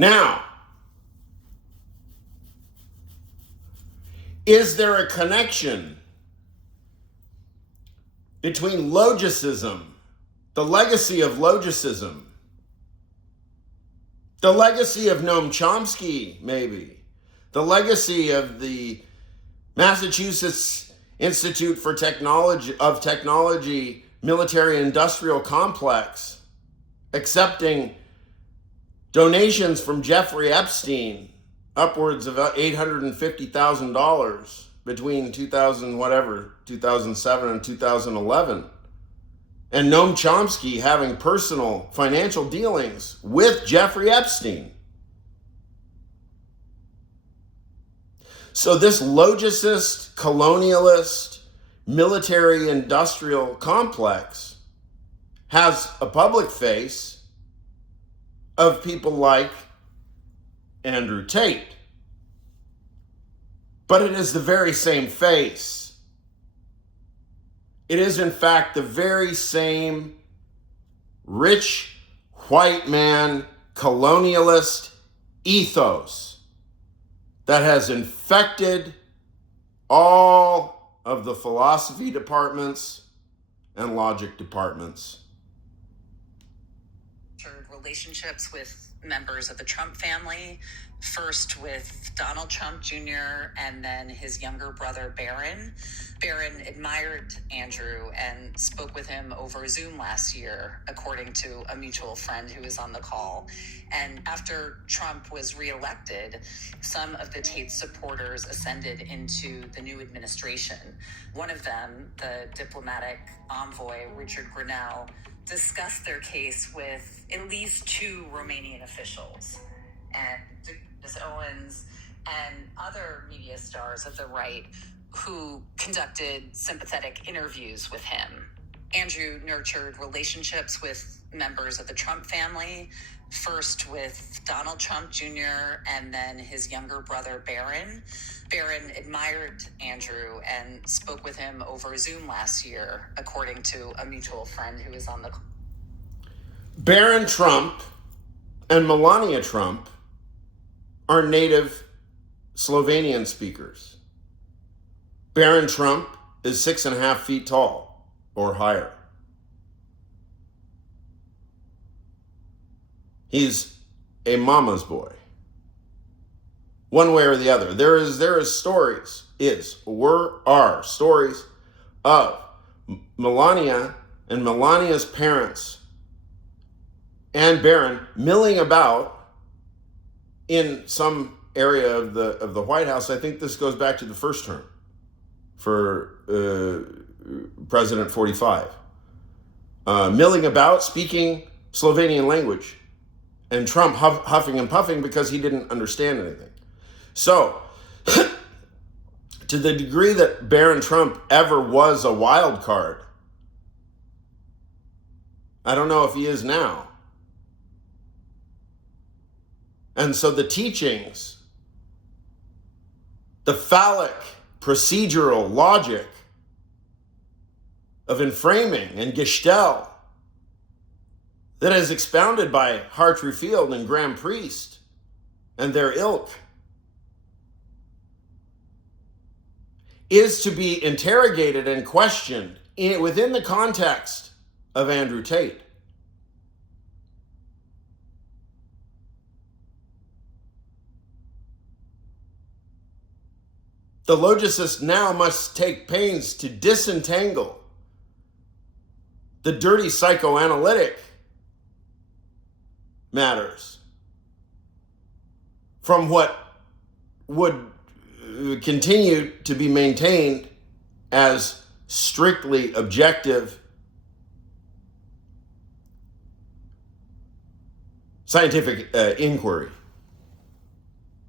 Now, is there a connection between logicism, the legacy of logicism, the legacy of Noam Chomsky, maybe, the legacy of the Massachusetts Institute for Technology military industrial complex accepting donations from Jeffrey Epstein, upwards of $850,000 between 2007 and 2011. And Noam Chomsky having personal financial dealings with Jeffrey Epstein. So this logicist, colonialist, military industrial complex has a public face of people like Andrew Tate. But it is the very same face. It is, in fact, the very same rich, white man, colonialist ethos that has infected all of the philosophy departments and logic departments. Relationships with members of the Trump family, first with Donald Trump Jr. and then his younger brother, Barron. Barron admired Andrew and spoke with him over Zoom last year, according to a mutual friend who was on the call. And after Trump was reelected, some of the Tate supporters ascended into the new administration. One of them, the diplomatic envoy, Richard Grenell, discussed their case with at least two Romanian officials, and Ms. Owens and other media stars of the right who conducted sympathetic interviews with him. Andrew nurtured relationships with members of the Trump family, first with Donald Trump Jr. and then his younger brother, Barron. Barron admired Andrew and spoke with him over Zoom last year, according to a mutual friend who was on the call. Barron Trump and Melania Trump are native Slovenian speakers. Barron Trump is 6.5 feet tall or higher. He's a mama's boy. One way or the other. There are stories of Melania and Melania's parents and Barron milling about in some area of the White House. I think this goes back to the first term for President 45. Milling about, speaking Slovenian language, and Trump huffing and puffing because he didn't understand anything. So, to the degree that Barron Trump ever was a wild card, I don't know if he is now. And so the teachings, the phallic procedural logic of enframing and Gestell that is expounded by Hartree Field and Graham Priest and their ilk is to be interrogated and questioned within the context of Andrew Tate. The logicist now must take pains to disentangle the dirty psychoanalytic matters from what would continue to be maintained as strictly objective scientific inquiry.